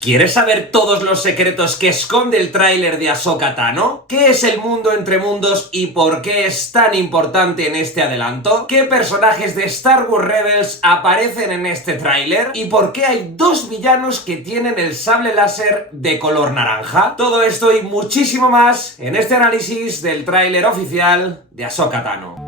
¿Quieres saber todos los secretos que esconde el tráiler de Ahsoka Tano? ¿Qué es el mundo entre mundos y por qué es tan importante en este adelanto? ¿Qué personajes de Star Wars Rebels aparecen en este tráiler? ¿Y por qué hay dos villanos que tienen el sable láser de color naranja? Todo esto y muchísimo más en este análisis del tráiler oficial de Ahsoka Tano.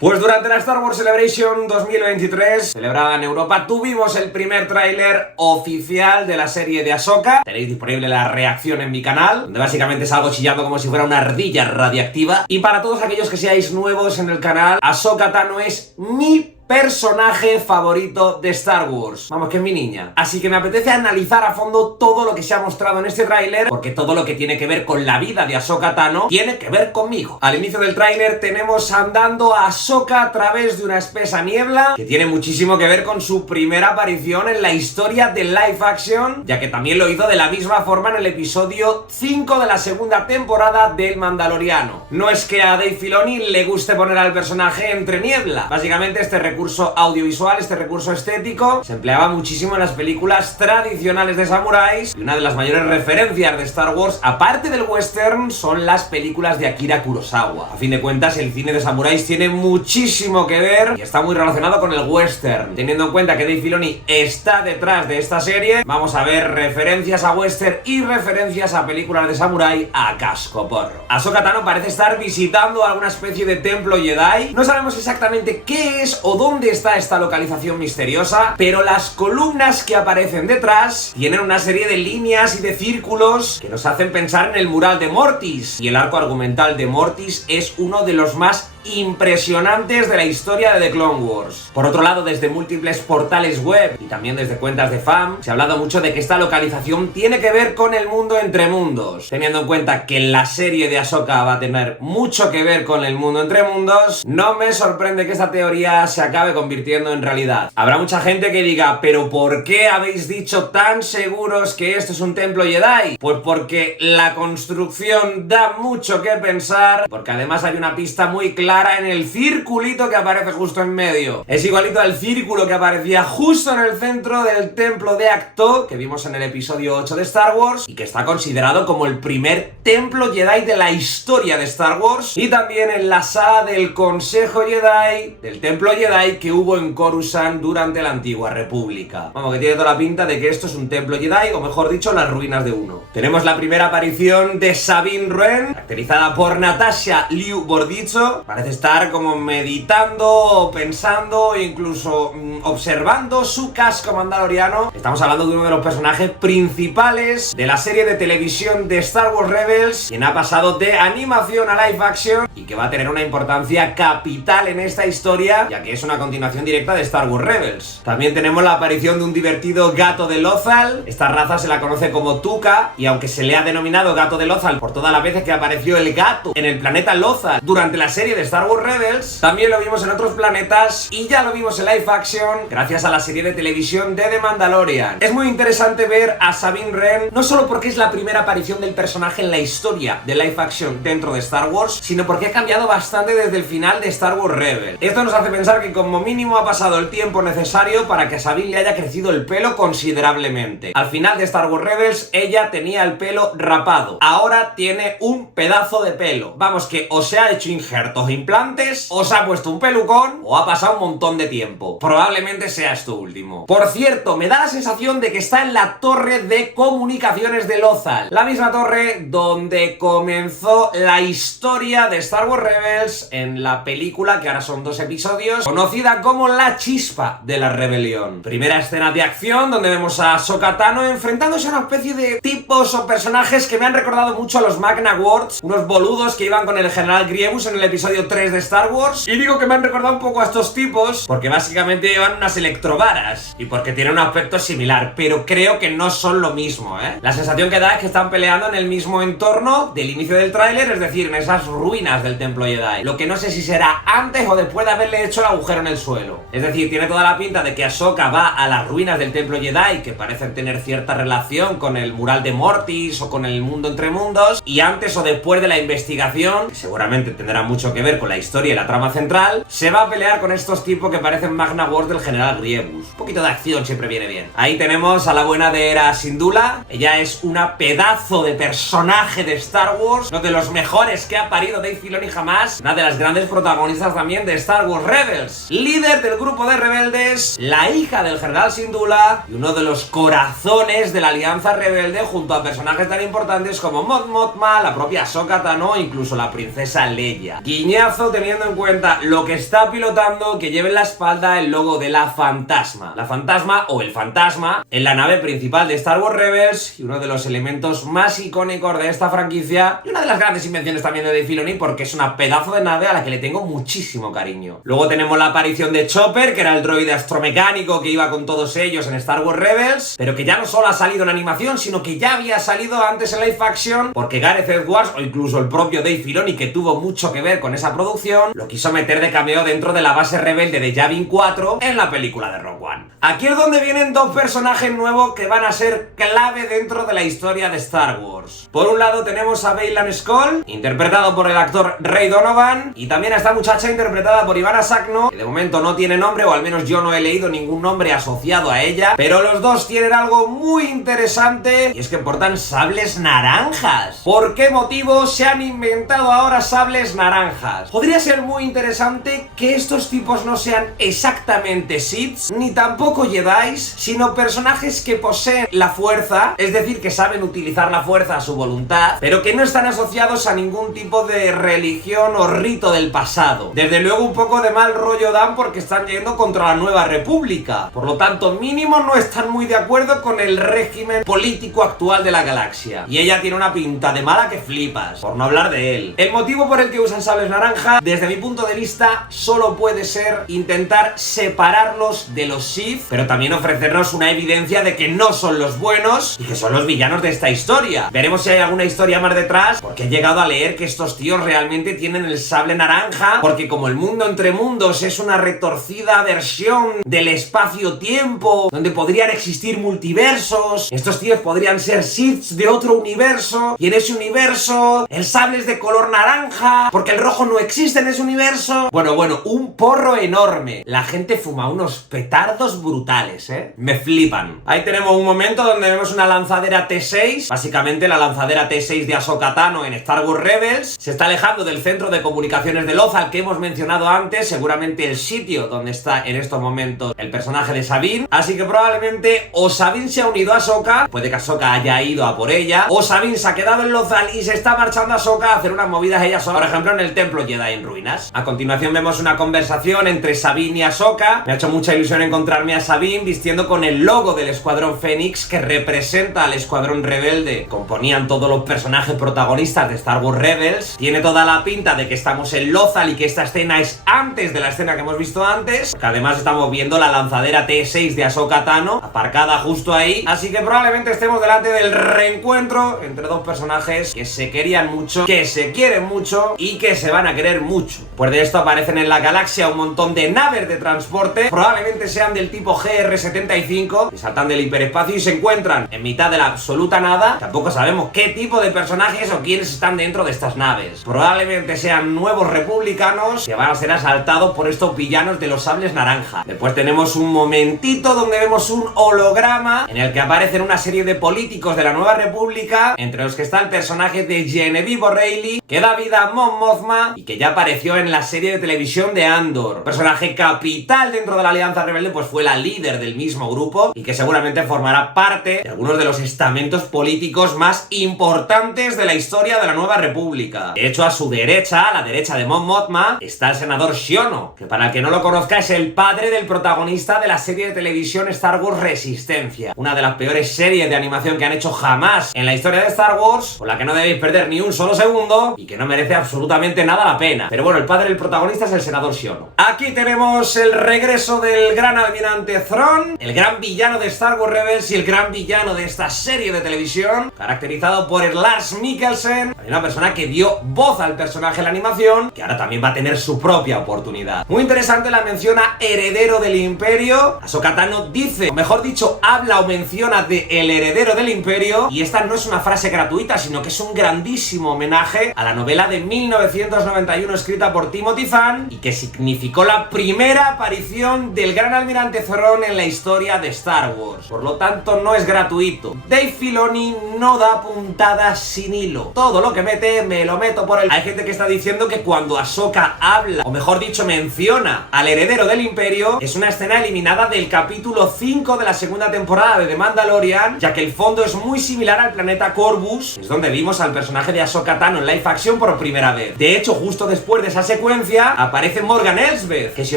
Pues durante la Star Wars Celebration 2023, celebrada en Europa, tuvimos el primer tráiler oficial de la serie de Ahsoka. Tenéis disponible la reacción en mi canal, donde básicamente salgo chillando como si fuera una ardilla radiactiva. Y para todos aquellos que seáis nuevos en el canal, Ahsoka Tano es mi personaje favorito de Star Wars. Vamos, que es mi niña. Así que me apetece analizar a fondo todo lo que se ha mostrado en este tráiler, porque todo lo que tiene que ver con la vida de Ahsoka Tano tiene que ver conmigo. Al inicio del tráiler tenemos andando a Ahsoka a través de una espesa niebla, que tiene muchísimo que ver con su primera aparición en la historia de live action, ya que también lo hizo de la misma forma en el episodio 5 de la segunda temporada del Mandaloriano. No es que a Dave Filoni le guste poner al personaje entre niebla. Básicamente este recurso audiovisual, este recurso estético, se empleaba muchísimo en las películas tradicionales de samuráis, y una de las mayores referencias de Star Wars, aparte del western, son las películas de Akira Kurosawa. A fin de cuentas, el cine de samuráis tiene muchísimo que ver y está muy relacionado con el western. Teniendo en cuenta que Dave Filoni está detrás de esta serie, vamos a ver referencias a western y referencias a películas de samurái a cascoporro. Ahsoka Tano parece estar visitando alguna especie de templo Jedi. No sabemos exactamente qué es o dónde está esta localización misteriosa, pero las columnas que aparecen detrás tienen una serie de líneas y de círculos que nos hacen pensar en el mural de Mortis, y el arco argumental de Mortis es uno de los más impresionantes de la historia de The Clone Wars. Por otro lado, desde múltiples portales web y también desde cuentas de fan, se ha hablado mucho de que esta localización tiene que ver con el mundo entre mundos. Teniendo en cuenta que la serie de Ahsoka va a tener mucho que ver con el mundo entre mundos, no me sorprende que esta teoría se acabe convirtiendo en realidad. Habrá mucha gente que diga, ¿pero por qué habéis dicho tan seguros que esto es un templo Jedi? Pues porque la construcción da mucho que pensar, porque además hay una pista muy clara en el circulito que aparece justo en medio. Es igualito al círculo que aparecía justo en el centro del templo de Ahch-To, que vimos en el episodio 8 de Star Wars, y que está considerado como el primer templo Jedi de la historia de Star Wars, y también en la sala del Consejo Jedi, del templo Jedi que hubo en Coruscant durante la antigua República. Vamos, que tiene toda la pinta de que esto es un templo Jedi, o mejor dicho, las ruinas de uno. Tenemos la primera aparición de Sabine Wren, caracterizada por Natasha Liu Bordizzo. Parece estar como meditando, pensando e incluso observando su casco mandaloriano. Estamos hablando de uno de los personajes principales de la serie de televisión de Star Wars Rebels, quien ha pasado de animación a live action y que va a tener una importancia capital en esta historia, ya que es una continuación directa de Star Wars Rebels. También tenemos la aparición de un divertido gato de Lothal. Esta raza se la conoce como Tuca, y aunque se le ha denominado gato de Lothal por todas las veces que apareció el gato en el planeta Lothal durante la serie de Star Wars Rebels, también lo vimos en otros planetas y ya lo vimos en live action gracias a la serie de televisión de The Mandalorian. Es muy interesante ver a Sabine Wren, no solo porque es la primera aparición del personaje en la historia de live action dentro de Star Wars, sino porque ha cambiado bastante desde el final de Star Wars Rebels. Esto nos hace pensar que como mínimo ha pasado el tiempo necesario para que a Sabine le haya crecido el pelo considerablemente. Al final de Star Wars Rebels ella tenía el pelo rapado, ahora tiene un pedazo de pelo. Vamos, que o se ha hecho injertos e implantes, o se ha puesto un pelucón, o ha pasado un montón de tiempo. Probablemente sea esto último. Por cierto, me da la sensación de que está en la torre de comunicaciones de Lothal, la misma torre donde comenzó la historia de Star Wars Rebels en la película, que ahora son 2 episodios, conocida como La Chispa de la Rebelión. Primera escena de acción donde vemos a Ahsoka Tano enfrentándose a una especie de tipos o personajes que me han recordado mucho a los Magna Words, unos boludos que iban con el general Grievous en el episodio 3 de Star Wars. Y digo que me han recordado un poco a estos tipos porque básicamente llevan unas electrovaras y porque tienen un aspecto similar, pero creo que no son lo mismo, ¿eh? La sensación que da es que están peleando en el mismo entorno del inicio del tráiler, es decir, en esas ruinas del Templo Jedi. Lo que no sé si será antes o después de haberle hecho el agujero en el suelo. Es decir, tiene toda la pinta de que Ahsoka va a las ruinas del Templo Jedi, que parecen tener cierta relación con el mural de Mortis o con el mundo entre mundos, y antes o después de la investigación, que seguramente tendrá mucho que ver con la historia y la trama central, se va a pelear con estos tipos que parecen Magna Wars del General Grievous. Un poquito de acción siempre viene bien. Ahí tenemos a la buena de Hera Syndulla. Ella es una pedazo de personaje de Star Wars, uno de los mejores que ha parido Dave Filoni jamás, una de las grandes protagonistas también de Star Wars Rebels, líder del grupo de rebeldes, la hija del General Syndulla y uno de los corazones de la Alianza Rebelde, junto a personajes tan importantes como Mon Mothma, la propia Ahsoka Tano e incluso la princesa Leia. Guiñazo teniendo en cuenta lo que está pilotando, que lleve en la espalda el logo de la Fantasma. La Fantasma o el Fantasma en la nave principal de Star Wars Rebels y uno de los elementos más icónicos de esta franquicia y una de las grandes invenciones también de Dave Filoni porque es una pedazo de nave a la que le tengo muchísimo cariño. Luego tenemos la aparición de Chopper, que era el droide astromecánico que iba con todos ellos en Star Wars Rebels, pero que ya no solo ha salido en animación, sino que ya había salido antes en live action porque Gareth Edwards o incluso el propio Dave Filoni, que tuvo mucho que ver con esa producción, lo quiso meter de cameo dentro de la base rebelde de Yavin 4 en la película de Rogue One. Aquí es donde vienen dos personajes nuevos que van a ser clave dentro de la historia de Star Wars. Por un lado tenemos a Baylan Skoll, interpretado por el actor Ray Donovan, y también a esta muchacha interpretada por Ivana Sakno, que de momento no tiene nombre, o al menos yo no he leído ningún nombre asociado a ella, pero los dos tienen algo muy interesante, y es que portan sables naranjas. ¿Por qué motivo se han inventado ahora sables naranjas? Podría ser muy interesante que estos tipos no sean exactamente Siths, ni tampoco Jedis, sino personajes que poseen la fuerza, es decir, que saben utilizar la fuerza a su voluntad, pero que no están asociados a ningún tipo de religión o rito del pasado. Desde luego un poco de mal rollo dan porque están yendo contra la Nueva República, por lo tanto mínimo no están muy de acuerdo con el régimen político actual de la galaxia, y ella tiene una pinta de mala que flipas, por no hablar de él. El motivo por el que usan sables naranja, desde mi punto de vista, solo puede ser intentar separarlos de los Sith, pero también ofrecernos una evidencia de que no son los buenos y que son los villanos de esta historia. Veremos si hay alguna historia más detrás, porque he llegado a leer que estos tíos realmente tienen el sable naranja, porque como el mundo entre mundos es una retorcida versión del espacio-tiempo, donde podrían existir multiversos, estos tíos podrían ser Siths de otro universo, y en ese universo el sable es de color naranja, porque el rojo no existe en ese universo. Bueno, un porro enorme. La gente fuma unos petardos brutales, me flipan. Ahí tenemos un momento donde vemos una lanzadera T6, básicamente la lanzadera T6 de Ahsoka Tano en Star Wars Rebels. Se está alejando del centro de comunicaciones de Lothal que hemos mencionado antes, seguramente el sitio donde está en estos momentos el personaje de Sabine, así que probablemente o Sabine se ha unido a Ahsoka, puede que Ahsoka haya ido a por ella, o Sabine se ha quedado en Lothal y se está marchando a Ahsoka a hacer unas movidas ella sola, por ejemplo en el Templo Jedi en ruinas. A continuación vemos una conversación entre Sabine y Ahsoka. Me ha hecho mucha ilusión encontrarme a Sabine vistiendo con el logo del Escuadrón Fénix que representa al Escuadrón Rebelde. Componían todos los personajes protagonistas de Star Wars Rebels. Tiene toda la pinta de que estamos en Lothal y que esta escena es antes de la escena que hemos visto antes, porque además estamos viendo la lanzadera T6 de Ahsoka Tano aparcada justo ahí, así que probablemente estemos delante del reencuentro entre dos personajes que se querían mucho, que se quieren mucho y que se van a querer mucho. Pues de esto aparecen en la galaxia un montón de naves de transporte, probablemente sean del tipo GR-75, que saltan del hiperespacio y se encuentran en mitad de la absoluta nada. Tampoco sabemos qué tipo de personajes o quiénes están dentro de estas naves. Probablemente sean nuevos republicanos que van a ser asaltados por estos villanos de los sables naranja. Después tenemos un momentito donde vemos un holograma en el que aparecen una serie de políticos de la Nueva República, entre los que está el personaje de Genevieve O'Reilly, que da vida a Mon Mothma y que ya apareció en la serie de televisión de Andor. Un personaje capital dentro de la Alianza Rebelde, pues fue la líder del mismo grupo y que seguramente formará parte de algunos de los estamentos políticos más importantes de la historia de la Nueva República. De hecho, a su derecha, a la derecha de Mon Mothma, está el senador Xiono, que para el que no lo conozca es el padre del protagonista de la serie de televisión Star Wars Resistencia, una de las peores series de animación que han hecho jamás en la historia de Star Wars, con la que no debéis perder ni un solo segundo y que no merece absolutamente nada la pena. Pero bueno, el padre del protagonista es el senador Siono. Aquí tenemos el regreso del gran almirante Thrawn, el gran villano de Star Wars Rebels y el gran villano de esta serie de televisión, caracterizado por el Lars Mikkelsen, una persona que dio voz al personaje en la animación, que ahora también va a tener su propia oportunidad. Muy interesante la mención a heredero del imperio. Ahsoka Tano dice, o mejor dicho, habla o menciona de el heredero del imperio, y esta no es una frase gratuita, sino que es un grandísimo homenaje a la novela de 1991 escrita por Timothy Zahn y que significó la primera aparición del gran almirante Thrawn en la historia de Star Wars. Por lo tanto, no es gratuito. Dave Filoni no da puntadas sin hilo. Todo lo que mete, me lo meto por el... Hay gente que está diciendo que cuando Ahsoka habla, o mejor dicho, menciona al heredero del imperio, es una escena eliminada del capítulo 5 de la segunda temporada de The Mandalorian, ya que el fondo es muy similar al planeta Corvus, es donde vimos al personaje de Ahsoka Tano en live action por primera vez. De hecho, justo después de esa secuencia, aparece Morgan Elsbeth, que si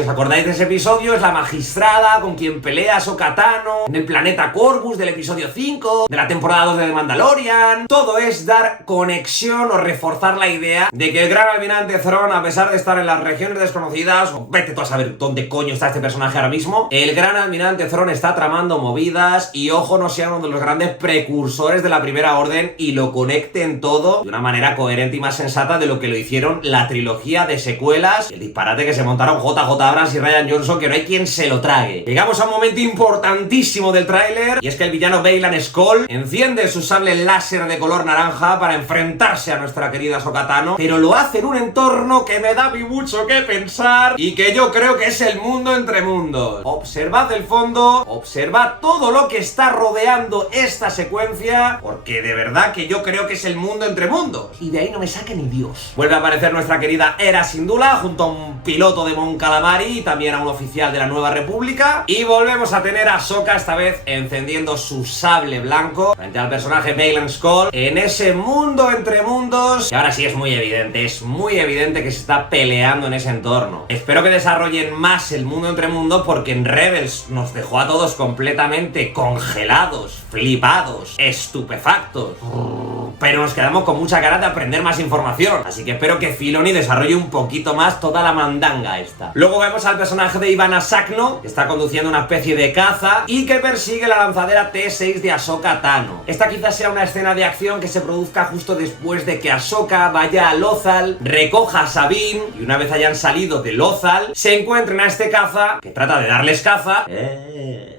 os acordáis de ese episodio, es la magistrada con quien pelea Ahsoka Tano en el planeta Corvus del episodio 5, de la temporada 2 de The Mandalorian. Todo es dar conexión o reforzar la idea de que el gran almirante Thrawn, a pesar de estar en las regiones desconocidas, o vete tú a saber dónde coño está este personaje ahora mismo, el gran almirante Thrawn está tramando movidas y ojo no sea uno de los grandes precursores de la Primera Orden y lo conecten todo de una manera coherente y más sensata de lo que lo hicieron la trilogía de secuelas, el disparate que se montaron JJ Abrams y Rian Johnson, que no hay quien se lo trague. Llegamos a un momento importantísimo del tráiler, y es que el villano Baylan Skoll enciende su sable láser de color naranja para enfrentarse a nuestra querida Ahsoka Tano, pero lo hace en un entorno que me da mucho que pensar y que yo creo que es el mundo entre mundos. Observad el fondo, observad todo lo que está rodeando esta secuencia, porque de verdad que yo creo que es el mundo entre mundos. Y de ahí no me saque ni Dios. Vuelve a aparecer nuestra querida Hera Syndulla junto a un piloto de Mon Calamari y también a un oficial de la Nueva República. Y volvemos a tener a Ahsoka esta vez encendiendo su sable blanco frente al personaje Baylan Skoll en ese mundo entre mundos. Y ahora sí es muy evidente que se está peleando en ese entorno. Espero que desarrollen más el mundo entre mundos, porque en Rebels nos dejó a todos completamente congelados, flipados, estupefactos. Pero nos quedamos con mucha ganas de aprender más información, así que espero que Filoni desarrolle un poquito más toda la mandanga esta. Luego vemos al personaje de Ivana Sakno, que está conduciendo una especie de caza y que persigue la lanzadera T6 de Ahsoka Tano. Esta quizás sea una escena de acción que se produzca justo después de que Ahsoka vaya a Lothal, recoja a Sabine y una vez hayan salido de Lothal, se encuentren a este caza que trata de darles caza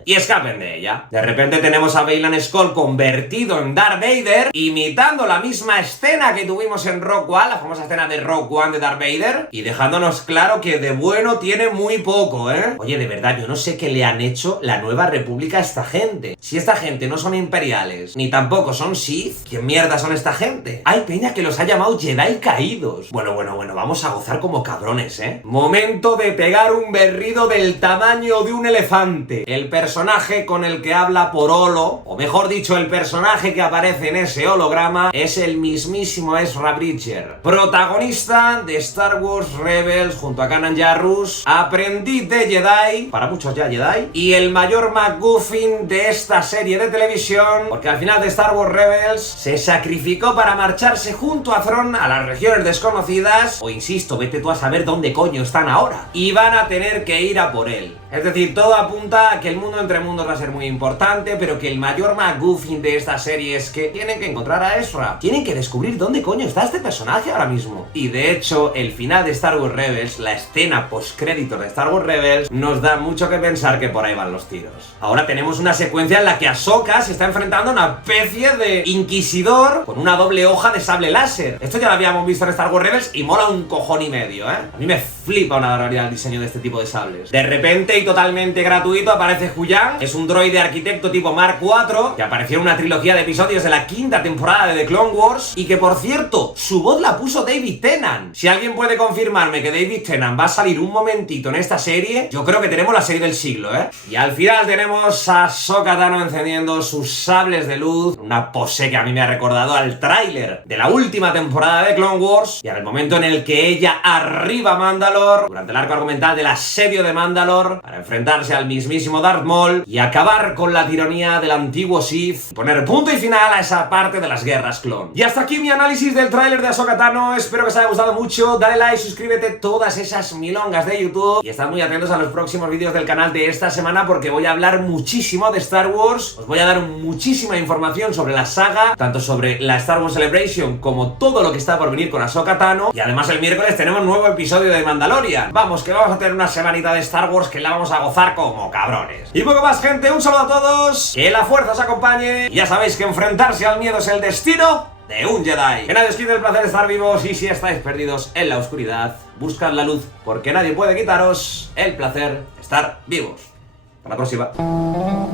y escapen de ella. De repente tenemos a Baylan Skoll convertido en Darth Vader, imitando la misma escena que tuvimos en Rogue One, la famosa escena de Rogue One de Darth Vader, y dejándonos claro que de bueno tiene muy poco, ¿eh? Oye, de verdad, yo no sé qué le han hecho la Nueva República a esta gente. Si esta gente no son imperiales, ni tampoco son Sith, ¿quién mierda son esta gente? Hay peña que los ha llamado Jedi caídos. Bueno, vamos a gozar como cabrones, ¿eh? Momento de pegar un berrido del tamaño de un elefante. El personaje con el que habla por holo, o mejor dicho, el personaje que aparece en ese holograma, es el mismísimo Ezra Bridger, protagonista de Star Wars Rebels junto a Kanan Jarrus, aprendiz de Jedi, para muchos ya Jedi, y el mayor MacGuffin de esta serie de televisión, porque al final de Star Wars Rebels se sacrificó para marcharse junto a Thrawn a las regiones desconocidas, o insisto, vete tú a saber dónde coño están ahora, y van a tener que ir a por él. Es decir, todo apunta a que el mundo entre mundos va a ser muy importante, pero que el mayor MacGuffin de esta serie es que tienen que encontrar a Ezra. Tienen que descubrir dónde coño está este personaje ahora mismo. Y de hecho, el final de Star Wars Rebels, la escena postcréditos de Star Wars Rebels, nos da mucho que pensar que por ahí van los tiros. Ahora tenemos una secuencia en la que Ahsoka se está enfrentando a una especie de inquisidor con una doble hoja de sable láser. Esto ya lo habíamos visto en Star Wars Rebels y mola un cojón y medio, ¿eh? A mí me flipa una barbaridad el diseño de este tipo de sables. De repente y totalmente gratuito aparece Huyang. Es un droide arquitecto tipo Mark IV que apareció en una trilogía de episodios de la quinta temporada de The Clone Wars y que, por cierto, su voz la puso David Tennant. Si alguien puede confirmarme que David Tennant va a salir un momentito en esta serie, yo creo que tenemos la serie del siglo, ¿eh? Y al final tenemos a Ahsoka Tano encendiendo sus sables de luz, una pose que a mí me ha recordado al tráiler de la última temporada de Clone Wars, y en el momento en el que ella arriba a Mandalore durante el arco argumental del asedio de Mandalore para enfrentarse al mismísimo mismísimo Darth Maul y acabar con la tiranía del antiguo Sith y poner punto y final a esa parte de las guerras clon. Y hasta aquí mi análisis del tráiler de Ahsoka Tano. Espero que os haya gustado mucho. Dale like, suscríbete, todas esas milongas de YouTube y estad muy atentos a los próximos vídeos del canal de esta semana porque voy a hablar muchísimo de Star Wars. Os voy a dar muchísima información sobre la saga, tanto sobre la Star Wars Celebration como todo lo que está por venir con Ahsoka Tano. Y además el miércoles tenemos un nuevo episodio de Mandalorian. Vamos, que vamos a tener una semanita de Star Wars que la vamos a gozar como cabrones. Y poco más, gente, un saludo a todos, que la fuerza os acompañe. Y ya sabéis que enfrentarse al miedo es el destino de un Jedi. Que nadie os quite el placer de estar vivos, y si estáis perdidos en la oscuridad, buscad la luz, porque nadie puede quitaros el placer de estar vivos. Hasta la próxima.